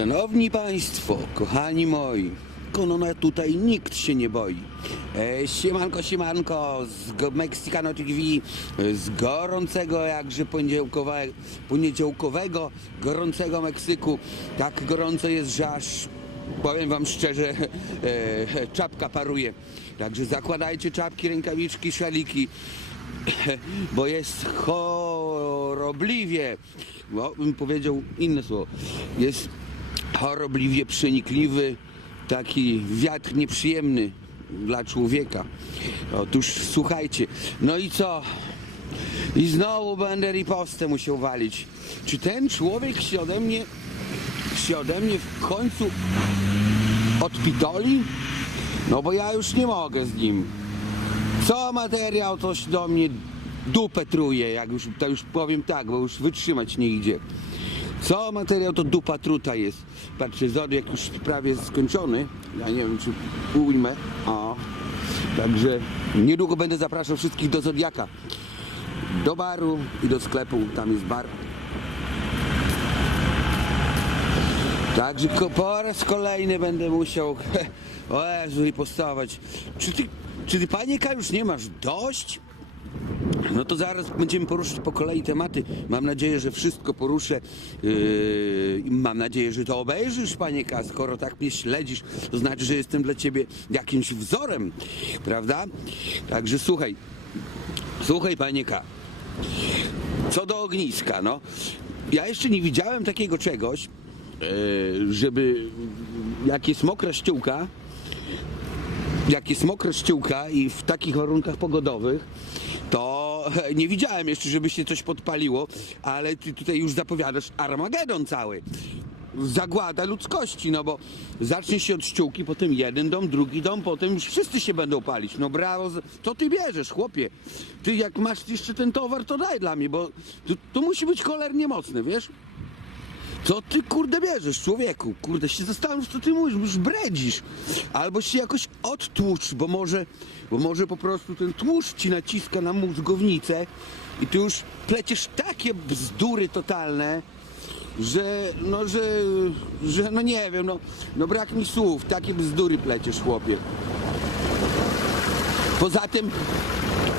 Szanowni Państwo, kochani moi, konona tutaj nikt się nie boi. E, siemanko, siemanko, z Mexicano TV, z gorącego jakże poniedziałkowego, poniedziałkowego, gorącego Meksyku. Tak gorąco jest, że aż powiem Wam szczerze, e, czapka paruje. Także zakładajcie czapki, rękawiczki, szaliki bo jest chorobliwie, no, bym powiedział inne słowo, jest chorobliwie przenikliwy, taki wiatr nieprzyjemny dla człowieka. Otóż słuchajcie, no i co? I znowu będę ripostę musiał walić. Czy ten człowiek się ode mnie, się ode mnie w końcu odpitoli? No bo ja już nie mogę z nim. Co materiał, coś do mnie dupę truje, jak już, to już powiem tak, bo już wytrzymać nie idzie. Co materiał, to dupa truta jest. Patrzcie, Zodiak już prawie skończony. Ja nie wiem, czy ujmę. O. Także niedługo będę zapraszał wszystkich do Zodiaka. Do baru i do sklepu, tam jest bar. Także po raz kolejny będę musiał o Jezu i postawać. Czy ty, czy ty panie K już nie masz dość? No to zaraz będziemy poruszać po kolei tematy. Mam nadzieję, że wszystko poruszę. Yy, mam nadzieję, że to obejrzysz, panie K. Skoro tak mnie śledzisz, to znaczy, że jestem dla ciebie jakimś wzorem, prawda? Także słuchaj, słuchaj, panie K. Co do ogniska, no. Ja jeszcze nie widziałem takiego czegoś, e, żeby jak jest mokra ściółka, jak jest mokra ściółka i w takich warunkach pogodowych, to nie widziałem jeszcze, żeby się coś podpaliło, ale ty tutaj już zapowiadasz Armagedon cały. Zagłada ludzkości, no bo zacznie się od ściółki, potem jeden dom, drugi dom, potem już wszyscy się będą palić. No brawo, to ty bierzesz, chłopie. Ty jak masz jeszcze ten towar, to daj dla mnie, bo to, to musi być cholernie mocne, wiesz? Co ty kurde bierzesz, człowieku? Kurde, się zastanów, co ty mówisz, już bredzisz. Albo się jakoś odtłucz, bo może, bo może po prostu ten tłuszcz ci naciska na mózgownicę i ty już pleciesz takie bzdury totalne, że, no, że, że, no nie wiem, no, no brak mi słów, takie bzdury pleciesz, chłopie. Poza tym,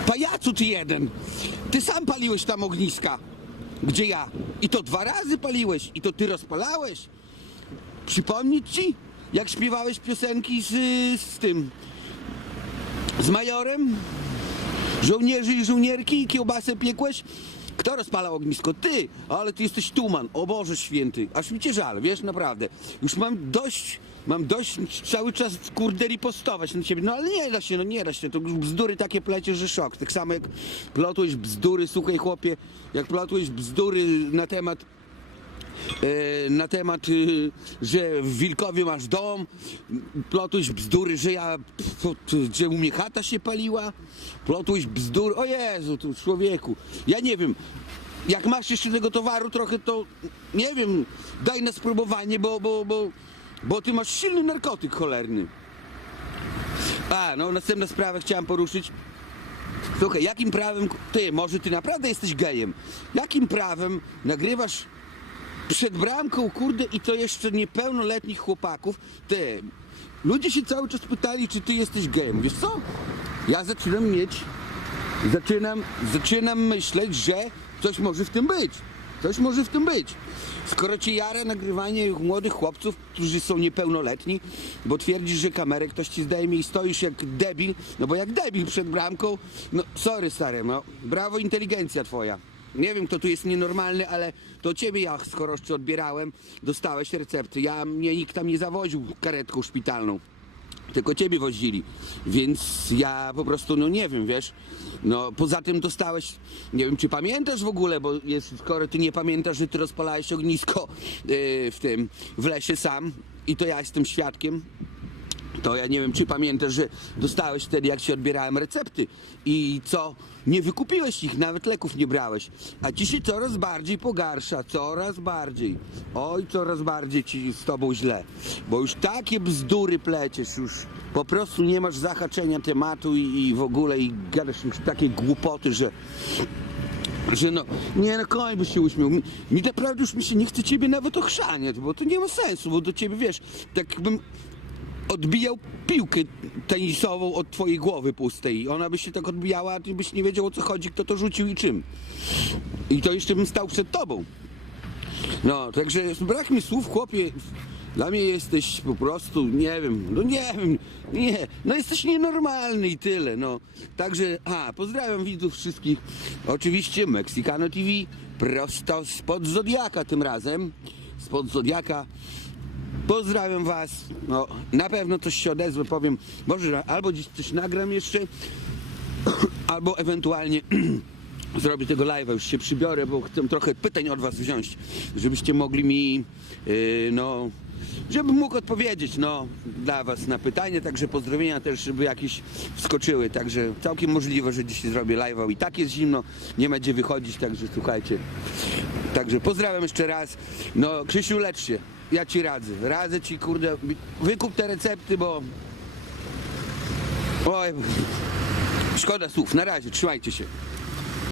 pajacu ty jeden, ty sam paliłeś tam ogniska. Gdzie ja? I to dwa razy paliłeś, i to ty rozpalałeś. Przypomnieć ci, jak śpiewałeś piosenki z, z tym, z majorem? Żołnierzy i żołnierki kiełbasę piekłeś? Kto rozpalał ognisko? Ty! Ale ty jesteś tuman, o Boże święty. Aż mi cię żal, wiesz, naprawdę. Już mam dość, mam dość cały czas kurde ripostować na ciebie. No ale nie da się, no nie da się. To już bzdury takie pleciesz, że szok. Tak samo jak plotłeś bzdury, słuchaj chłopie, jak plotłeś bzdury na temat e, na temat, e, że w Wilkowie masz dom, plotłeś bzdury, że ja, że u mnie chata się paliła, plotłeś bzdury, o Jezu, tu człowieku, ja nie wiem, jak masz jeszcze tego towaru trochę, to nie wiem, daj na spróbowanie, bo, bo, bo, bo ty masz silny narkotyk cholerny. A, no następna sprawa chciałem poruszyć. Słuchaj, jakim prawem, ty, może ty naprawdę jesteś gejem, jakim prawem nagrywasz przed bramką, kurde, i to jeszcze niepełnoletnich chłopaków. Ty, ludzie się cały czas pytali, czy ty jesteś gejem. Wiesz co? Ja zaczynam mieć, zaczynam, zaczynam myśleć, że coś może w tym być. Coś może w tym być. Skoro cię jara nagrywanie młodych chłopców, którzy są niepełnoletni, bo twierdzisz, że kamerę ktoś ci zdejmie i stoisz jak debil, no bo jak debil przed bramką, no sorry stary, no brawo inteligencja twoja. Nie wiem, kto tu jest nienormalny, ale to ciebie ja skoroszczy odbierałem, dostałeś recepty. Ja, mnie nikt tam nie zawoził karetką szpitalną tylko ciebie wozili, więc ja po prostu, no nie wiem, wiesz, no poza tym dostałeś, nie wiem, czy pamiętasz w ogóle, bo jest, skoro ty nie pamiętasz, że ty rozpalałeś ognisko yy, w tym, w lesie sam. I to ja jestem świadkiem, to ja nie wiem, czy pamiętasz, że dostałeś wtedy, jak się odbierałem recepty. I co, nie wykupiłeś ich, nawet leków nie brałeś, a ci się coraz bardziej pogarsza, coraz bardziej. Oj, coraz bardziej ci z tobą źle, bo już takie bzdury pleciesz, już. Po prostu nie masz zahaczenia tematu i, i w ogóle i gadasz już takie głupoty, że że no, nie no, koń by się uśmiał. Mi, mi naprawdę już mi się nie chce ciebie nawet ochrzaniać, bo to nie ma sensu, bo do ciebie, wiesz, tak jakbym odbijał piłkę tenisową od twojej głowy pustej. Ona by się tak odbijała, a ty byś nie wiedział o co chodzi, kto to rzucił i czym. I to jeszcze bym stał przed tobą. No, także brak mi słów, chłopie. Dla mnie jesteś po prostu, nie wiem, no nie wiem, nie, no jesteś nienormalny i tyle, no. Także, a, pozdrawiam widzów wszystkich. Oczywiście Mexicano TV, prosto spod Zodiaka tym razem, spod Zodiaka. Pozdrawiam was, no, na pewno coś się odezwę, powiem, może albo dziś coś nagram jeszcze, albo ewentualnie zrobię tego live'a, już się przybiorę, bo chcę trochę pytań od was wziąć, żebyście mogli mi, yy, no, żebym mógł odpowiedzieć, no, dla was na pytanie, także pozdrowienia też, żeby jakieś wskoczyły, także całkiem możliwe, że dzisiaj zrobię live'a i tak jest zimno, nie ma gdzie wychodzić, także słuchajcie, także pozdrawiam jeszcze raz, no, Krzysiu, lecz się, ja ci radzę, radzę ci, kurde, wykup te recepty, bo, oj, szkoda słów, na razie, trzymajcie się.